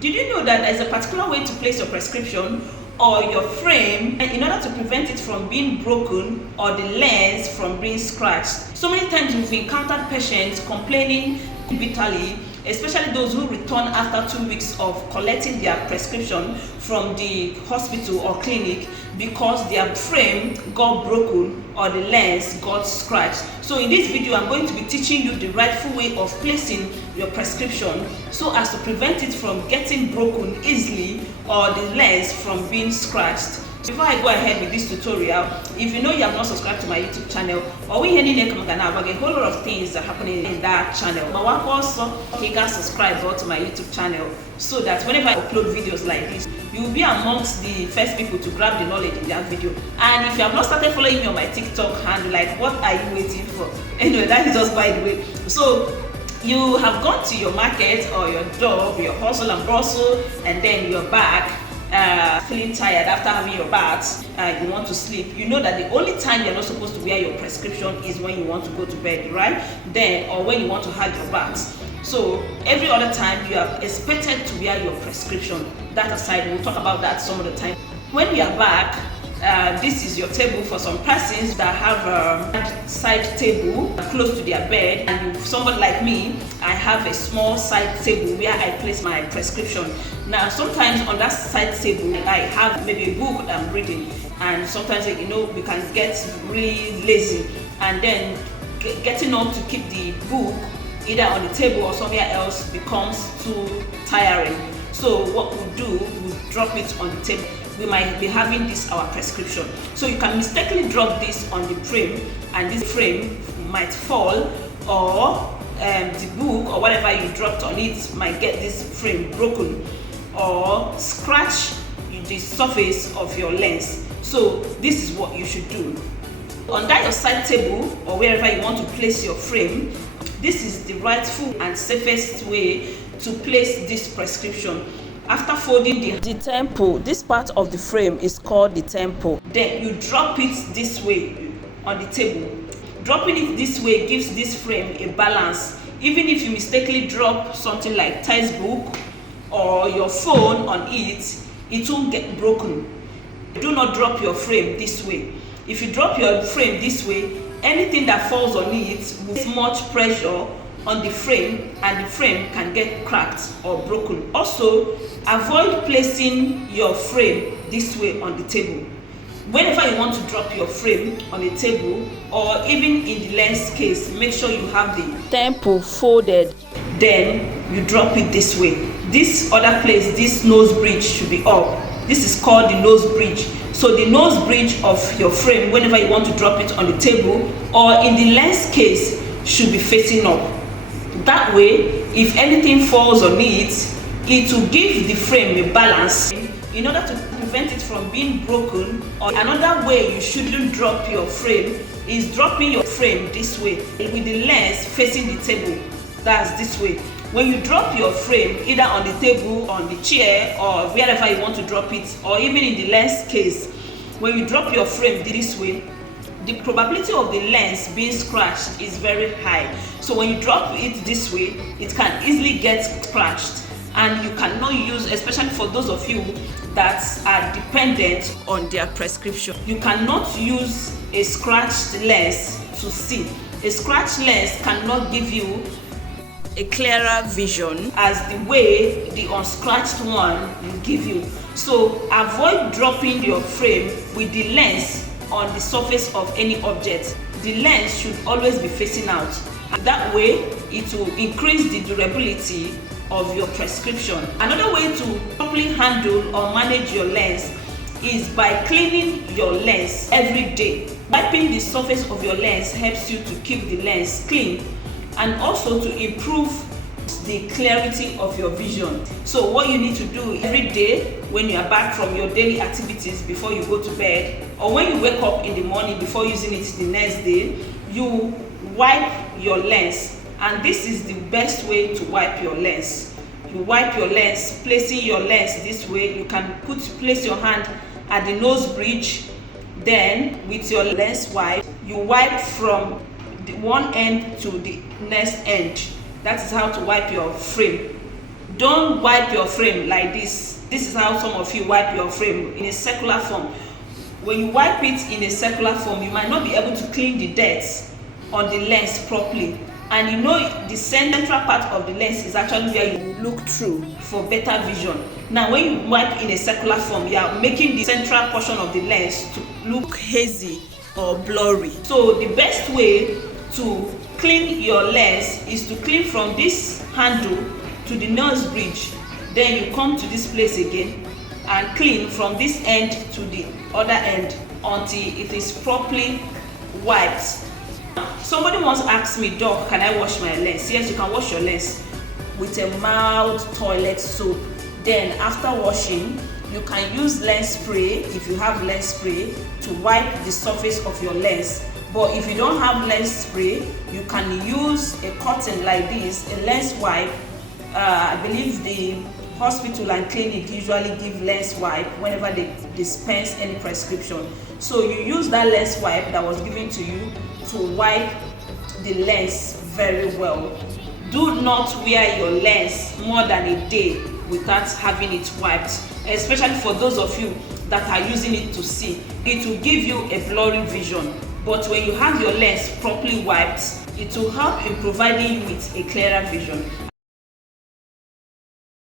Did you know that there's a particular way to place your prescription or your frame in order to prevent it from being broken or the lens from being scratched? So many times we've encountered patients complaining bitterly, especially those who return after 2 weeks of collecting their prescription from the hospital or clinic because their frame got broken or the lens got scratched. So in this video, I'm going to be teaching you the rightful way of placing your prescription so as to prevent it from getting broken easily or the lens from being scratched. Before I go ahead with this tutorial, if you know you have not subscribed to my YouTube channel, or we a whole lot of things are happening in that channel. But also subscribe to my YouTube channel so that whenever I upload videos like this, you will be amongst the first people to grab the knowledge in that video. And if you have not started following me on my TikTok handle, like, what are you waiting for? Anyway, that is just by the way. So you have gone to your market or your job, your hustle and bustle, and then you're back feeling tired after having your bath, you want to sleep. You know that the only time you're not supposed to wear your prescription is when you want to go to bed, right? Then, or when you want to have your bath. So every other time you are expected to wear your prescription. That aside, we'll talk about that some of the time. When we are back, this is your table for some persons that have a side table close to their bed, and someone like me, I have a small side table where I place my prescription. Now sometimes on that side table I have maybe a book that I'm reading, and sometimes we can get really lazy, and then getting up to keep the book either on the table or somewhere else becomes too tiring. So what we'll do, we'll drop it on the table. We might be having this our prescription. So you can mistakenly drop this on the frame, and this frame might fall, or the book or whatever you dropped on it might get this frame broken or scratch the surface of your lens. So this is what you should do. Under your side table or wherever you want to place your frame, this is the rightful and safest way to place this prescription. After folding the temple, this part of the frame is called the temple. Then you drop it this way on the table. Dropping it this way gives this frame a balance. Even if you mistakenly drop something like textbook or your phone on it, it won't get broken. Do not drop your frame this way. If you drop your frame this way, anything that falls on it will put much pressure on the frame, and the frame can get cracked or broken. Also, avoid placing your frame this way on the table. Whenever you want to drop your frame on the table, or even in the lens case, make sure you have the temple folded. Then you drop it this way. This other place, this nose bridge should be up. This is called the nose bridge. So the nose bridge of your frame, whenever you want to drop it on the table or in the lens case, should be facing up. That way, if anything falls on it, it will give the frame a balance in order to prevent it from being broken. Or another way you shouldn't drop your frame is dropping your frame this way with the lens facing the table. That's this way. When you drop your frame either on the table, on the chair, or wherever you want to drop it, or even in the lens case, when you drop your frame this way, the probability of the lens being scratched is very high. So when you drop it this way, it can easily get scratched, and you cannot use, especially for those of you that are dependent on their prescription, you cannot use a scratched lens to see. A scratched lens cannot give you a clearer vision as the way the unscratched one will give you. So avoid dropping your frame with the lens on the surface of any object. The lens should always be facing out. And that way, it will increase the durability of your prescription. Another way to properly handle or manage your lens is by cleaning your lens every day. Wiping the surface of your lens helps you to keep the lens clean and also to improve the clarity of your vision. So what you need to do every day when you are back from your daily activities before you go to bed, or when you wake up in the morning before using it the next day, you wipe your lens. And this is the best way to wipe your lens. You wipe your lens, placing your lens this way. You can place your hand at the nose bridge. Then with your lens wipe, you wipe from the one end to the next end. That is how to wipe your frame. Don't wipe your frame like this. This is how some of you wipe your frame, in a circular form. When you wipe it in a circular form, you might not be able to clean the dirt on the lens properly. And you know the central part of the lens is actually where you look through for better vision. Now when you wipe in a circular form, you are making the central portion of the lens to look hazy or blurry. So the best way to clean your lens is to clean from this handle to the nose bridge. Then you come to this place again and clean from this end to the other end until it is properly wiped. Somebody once asked me, "Doc, can I wash my lens?" Yes, you can wash your lens with a mild toilet soap. Then after washing, you can use lens spray, if you have lens spray, to wipe the surface of your lens. But if you don't have lens spray, you can use a cotton like this, a lens wipe. I believe the hospital and clinic usually give lens wipe whenever they dispense any prescription. So you use that lens wipe that was given to you to wipe the lens very well. Do not wear your lens more than a day without having it wiped, especially for those of you that are using it to see. It will give you a blurry vision, but when you have your lens properly wiped, it will help in providing you with a clearer vision.